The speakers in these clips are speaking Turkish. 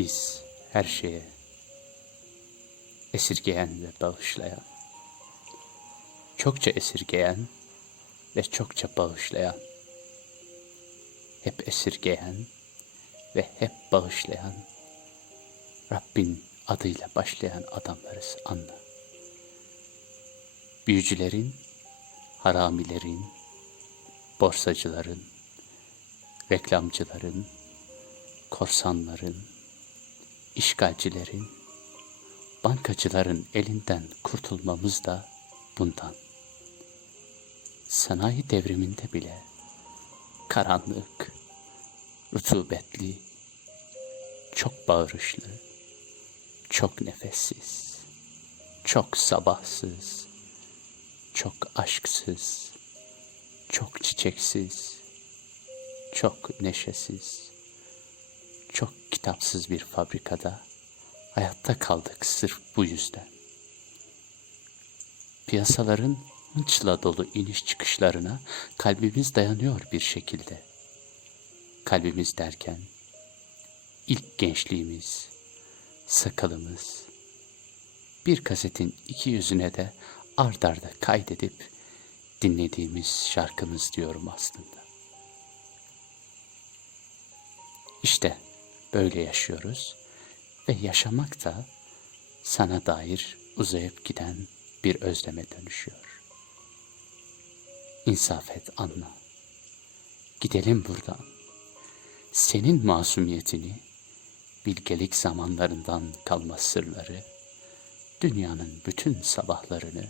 Biz her şeye esirgeyen ve bağışlayan, çokça esirgeyen ve çokça bağışlayan, hep esirgeyen ve hep bağışlayan Rabbin adıyla başlayan adamlarız anla. Büyücülerin, haramilerin, borsacıların, reklamcıların, korsanların, işgalcilerin, bankacıların elinden kurtulmamız da bundan. Sanayi devriminde bile karanlık, rutubetli, çok bağırışlı, çok nefessiz, çok sabahsız, çok aşksız, çok çiçeksiz, çok neşesiz, çok kitapsız bir fabrikada hayatta kaldık sırf bu yüzden. Piyasaların hınçla dolu iniş çıkışlarına kalbimiz dayanıyor bir şekilde. Kalbimiz derken ilk gençliğimiz, sakalımız, bir kasetin iki yüzüne de ard arda kaydedip dinlediğimiz şarkımız diyorum aslında. İşte böyle yaşıyoruz ve yaşamak da sana dair uzayıp giden bir özleme dönüşüyor. İnsaf et anla. Gidelim buradan. Senin masumiyetini, bilgelik zamanlarından kalma sırları, dünyanın bütün sabahlarını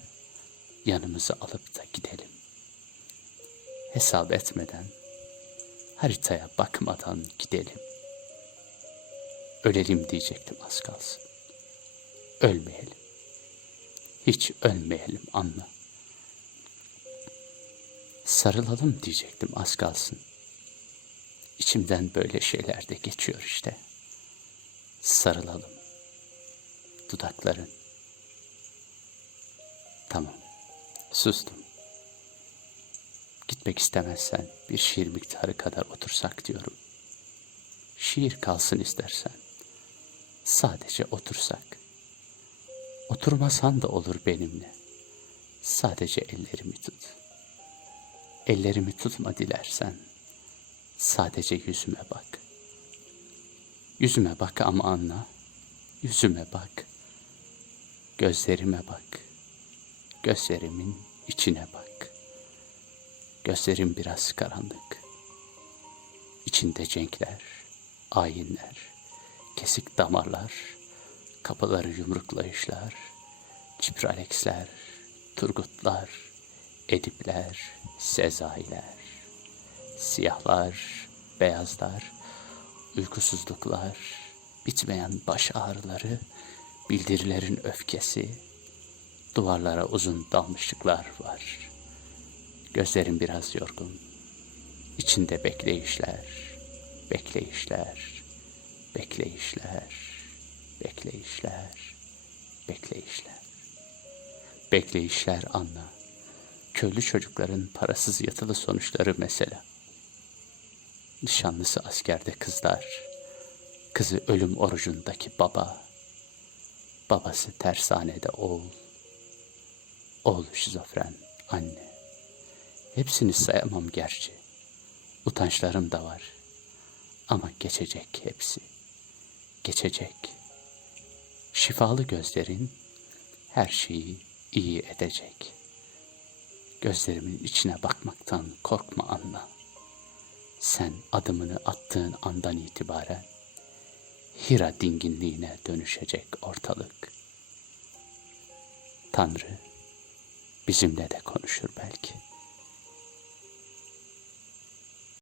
yanımıza alıp da gidelim. Hesap etmeden, haritaya bakmadan gidelim. Ölelim diyecektim az kalsın. Ölmeyelim. Hiç ölmeyelim anla. Sarılalım diyecektim az kalsın. İçimden böyle şeyler de geçiyor işte. Sarılalım. Dudakların. Tamam. Sustum. Gitmek istemezsen bir şiir miktarı kadar otursak diyorum. Şiir kalsın istersen. Sadece otursak. Oturmasan da olur benimle. Sadece ellerimi tut. Ellerimi tutma dilersen. Sadece yüzüme bak. Yüzüme bak ama anla. Yüzüme bak. Gözlerime bak. Gözlerimin içine bak. Gözlerim biraz karanlık. İçinde cenkler, ayinler, kesik damarlar, kapıları yumruklayışlar, Cipralexler, Turgutlar, Edipler, Sezailer, siyahlar, beyazlar, uykusuzluklar, bitmeyen baş ağrıları, bildirilerin öfkesi, duvarlara uzun dalmışlıklar var. Gözlerim biraz yorgun, içinde bekleyişler, bekleyişler, bekleyişler, bekleyişler, bekleyişler. Bekleyişler anla. Köylü çocukların parasız yatılı sonuçları mesela. Nişanlısı askerde kızlar. Kızı ölüm orucundaki baba. Babası tersanede oğul. Oğul şizofren anne. Hepsini sayamam gerçi. Utançlarım da var. Ama geçecek hepsi. Geçecek. Şifalı gözlerin her şeyi iyi edecek. Gözlerimin içine bakmaktan korkma anla. Sen adımını attığın andan itibaren Hira dinginliğine dönüşecek ortalık. Tanrı bizimle de konuşur belki.''